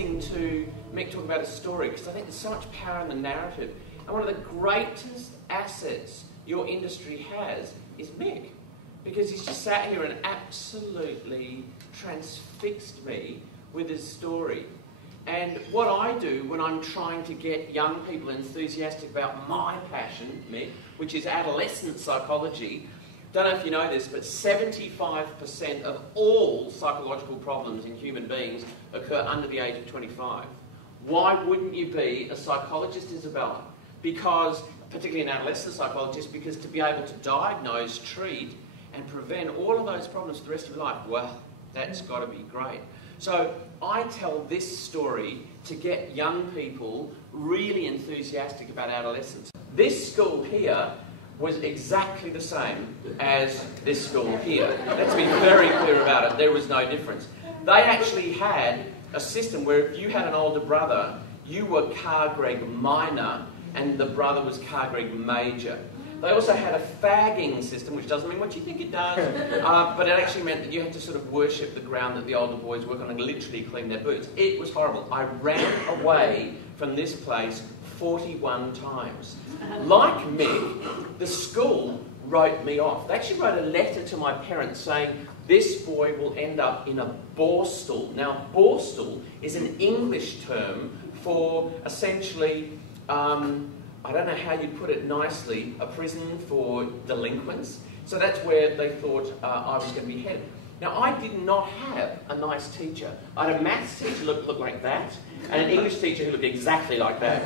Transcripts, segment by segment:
listening to Mick talk about his story because I think there's so much power in the narrative. And one of the greatest assets your industry has is Mick, because he's just sat here and absolutely transfixed me with his story. And what I do when I'm trying to get young people enthusiastic about my passion, Mick, which is adolescent psychology, don't know if you know this, but 75% of all psychological problems in human beings occur under the age of 25. Why wouldn't you be a psychologist, Isabella? Because, particularly an adolescent psychologist, because to be able to diagnose, treat, and prevent all of those problems for the rest of your life, well, that's got to be great. So I tell this story to get young people really enthusiastic about adolescence. This school here was exactly the same as this school here. Let's be very clear about it. There was no difference. They actually had a system where if you had an older brother, you were Carr-Gregg minor and the brother was Carr-Gregg major. They also had a fagging system, which doesn't mean what you think it does, but it actually meant that you had to sort of worship the ground that the older boys work on and literally clean their boots. It was horrible. I ran away from this place 41 times. Like Mick, the school wrote me off. They actually wrote a letter to my parents saying, this boy will end up in a borstal. Now, borstal is an English term for essentially, I don't know how you'd put it nicely, a prison for delinquents. So that's where they thought I was going to be headed. Now, I did not have a nice teacher. I had a maths teacher who looked like that, and an English teacher who looked exactly like that.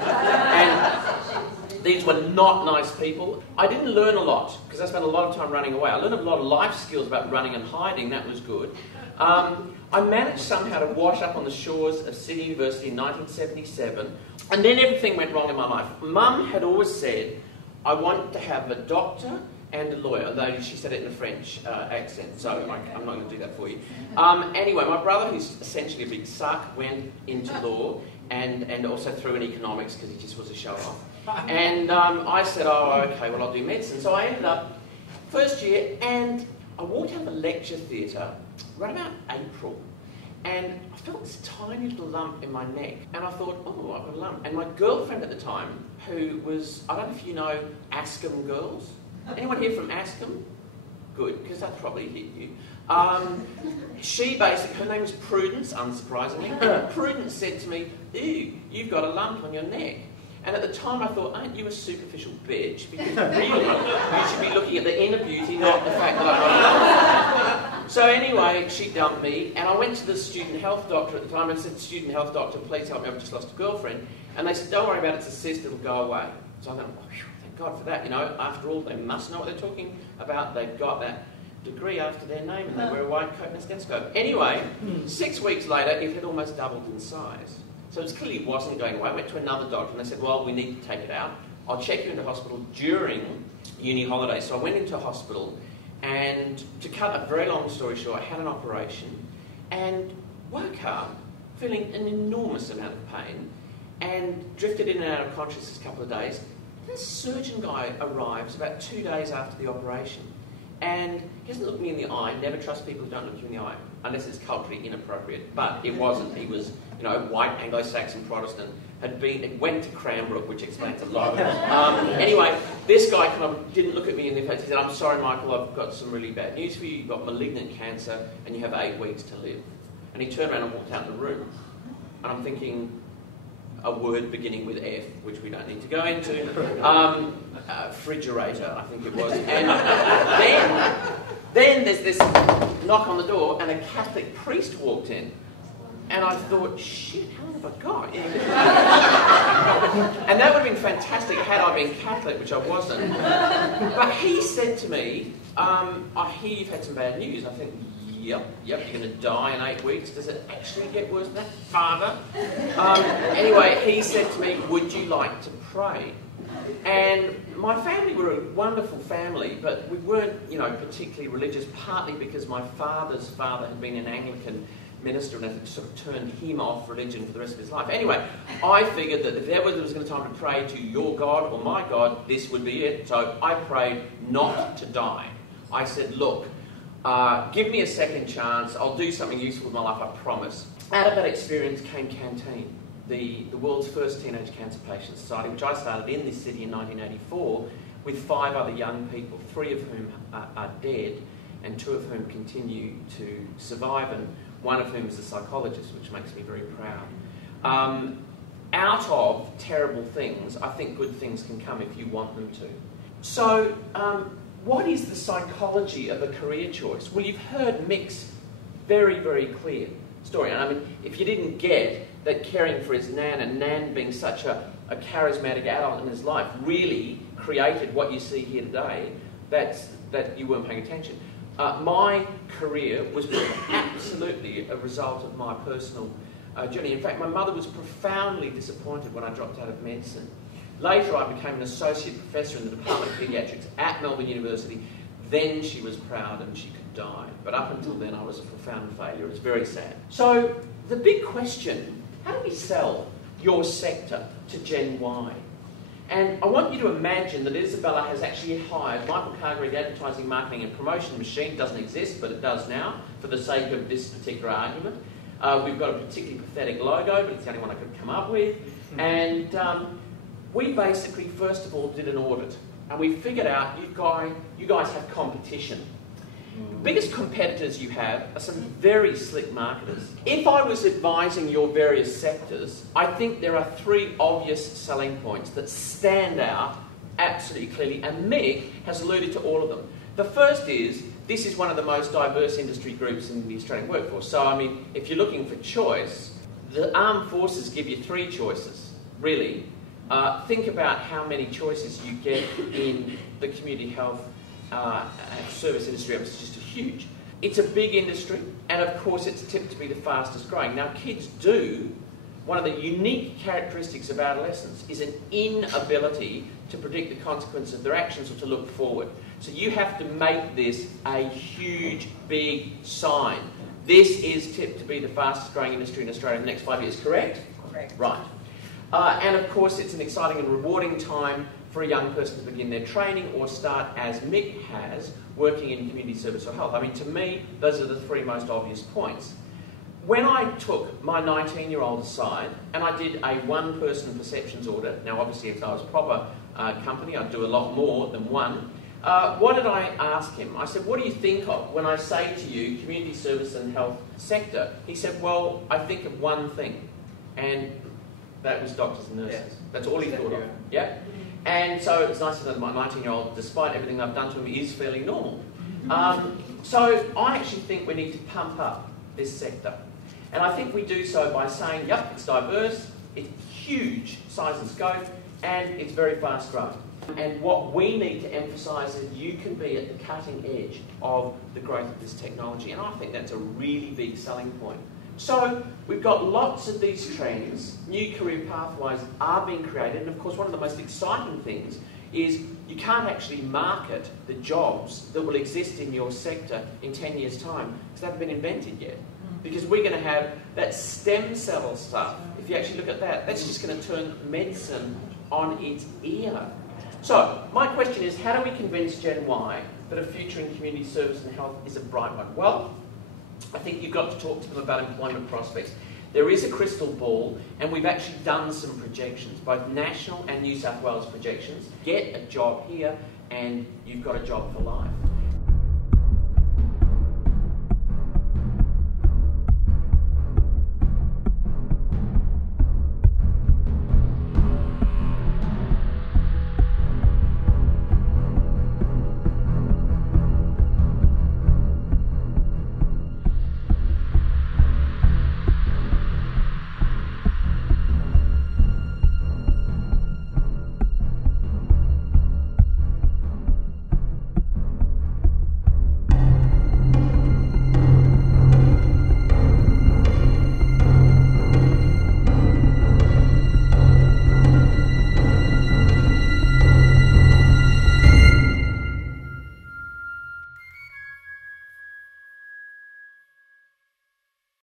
And these were not nice people. I didn't learn a lot, because I spent a lot of time running away. I learned a lot of life skills about running and hiding. That was good. I managed somehow to wash up on the shores of Sydney University in 1977, and then everything went wrong in my life. Mum had always said, I want to have a doctor and a lawyer, though she said it in a French accent, so I'm not going to do that for you. Anyway, my brother, who's essentially a big suck, went into law and also threw in economics because he just was a show-off. And I said, oh, okay, well, I'll do medicine. So I ended up first year, and I walked out of the lecture theatre right about April, and I felt this tiny little lump in my neck, and I thought, oh, I've got a lump. And my girlfriend at the time, who was, I don't know if you know Ascom girls. Anyone here from Ascom? Good, because that probably hit you. She basically, her name was Prudence, unsurprisingly. Prudence said to me, ew, you've got a lump on your neck. And at the time I thought, aren't you a superficial bitch? Because really, you should be looking at the inner beauty, not the fact that I've got a lump. So anyway, she dumped me, and I went to the student health doctor at the time and said, student health doctor, please help me, I've just lost a girlfriend. And they said, don't worry about it, it's a cyst, it'll go away. So I thought, oh, thank God for that, you know, after all, they must know what they're talking about, they've got that degree after their name, and they wear a white coat and a stethoscope. Anyway, 6 weeks later, it had almost doubled in size. So it clearly wasn't going away. I went to another doctor, and they said, well, we need to take it out. I'll check you into hospital during uni holidays. So I went into hospital, and to cut a very long story short, I had an operation, and woke up feeling an enormous amount of pain, and drifted in and out of consciousness a couple of days. This surgeon guy arrives about 2 days after the operation, and he doesn't look me in the eye. Never trust people who don't look you in the eye, unless it's culturally inappropriate. But it wasn't. He was, you know, white Anglo-Saxon Protestant, went to Cranbrook, which explains a lot. Anyway, this guy kind of didn't look at me in the face. He said, I'm sorry, Michael, I've got some really bad news for you. You've got malignant cancer, and you have 8 weeks to live. And he turned around and walked out of the room. And I'm thinking, a word beginning with F, which we don't need to go into. Refrigerator, I think it was. And then there's this knock on the door, and a Catholic priest walked in. And I thought, shit, how long have I got? And that would have been fantastic had I been Catholic, which I wasn't. But he said to me, I hear you've had some bad news. I think, yep, you're going to die in 8 weeks. Does it actually get worse than that, Father? Anyway, he said to me, would you like to pray? And my family were a wonderful family, but we weren't, you know, particularly religious, partly because my father's father had been an Anglican minister and it sort of turned him off religion for the rest of his life. Anyway, I figured that if there was going to time to pray to your God or my God, this would be it. So I prayed not to die. I said, look, give me a second chance. I'll do something useful with my life, I promise. Out of that experience came Canteen, the world's first teenage cancer patient society, which I started in this city in 1984 with 5 other young people, 3 of whom are dead and 2 of whom continue to survive, and 1 of whom is a psychologist, which makes me very proud. Out of terrible things, I think good things can come if you want them to. So, what is the psychology of a career choice? Well, you've heard Mick's very, very clear story. And I mean, if you didn't get that caring for his Nan, and Nan being such a charismatic adult in his life, really created what you see here today, that you weren't paying attention. My career was absolutely a result of my personal journey. In fact, my mother was profoundly disappointed when I dropped out of medicine. Later, I became an associate professor in the Department of Paediatrics at Melbourne University. Then she was proud and she could die. But up until then, I was a profound failure. It's very sad. So, the big question, how do we sell your sector to Gen Y? And I want you to imagine that Isabella has actually hired Michael Carr-Gregg advertising, marketing and promotion machine. It doesn't exist, but it does now, for the sake of this particular argument. We've got a particularly pathetic logo, but it's the only one I could come up with. And we basically, first of all, did an audit. And we figured out you guys have competition. The biggest competitors you have are some very slick marketers. If I was advising your various sectors, I think there are 3 obvious selling points that stand out absolutely clearly, and Mick has alluded to all of them. The first is, this is one of the most diverse industry groups in the Australian workforce. So, I mean, if you're looking for choice, the armed forces give you 3 choices, really. Think about how many choices you get in the community health service industry. It's just huge. It's a big industry, and of course it's tipped to be the fastest growing. Now, kids one of the unique characteristics of adolescence is an inability to predict the consequences of their actions or to look forward. So you have to make this a huge, big sign. This is tipped to be the fastest growing industry in Australia in the next 5 years, correct? Correct. Right. And of course it's an exciting and rewarding time for a young person to begin their training or start, as Mick has, working in community service or health. I mean, to me, those are the 3 most obvious points. When I took my 19-year-old aside and I did a 1-person perceptions audit, now obviously if I was a proper company, I'd do a lot more than 1. What did I ask him? I said, what do you think of when I say to you community service and health sector? He said, well, I think of 1 thing, and that was doctors and nurses. Yeah. That's all he thought of. Yeah? And so it's nice to know that my 19-year-old, despite everything I've done to him, is fairly normal. So I actually think we need to pump up this sector. And I think we do so by saying, yep, it's diverse, it's huge size and scope, and it's very fast growing. And what we need to emphasise is you can be at the cutting edge of the growth of this technology, and I think that's a really big selling point. So we've got lots of these trends, new career pathways are being created, and of course one of the most exciting things is you can't actually market the jobs that will exist in your sector in 10 years' time because they haven't been invented yet. Because we're going to have that stem cell stuff, if you actually look at that, that's just going to turn medicine on its ear. So, my question is, how do we convince Gen Y that a future in community service and health is a bright one? Well, I think you've got to talk to them about employment prospects. There is a crystal ball, and we've actually done some projections, both national and New South Wales projections. Get a job here, and you've got a job for life.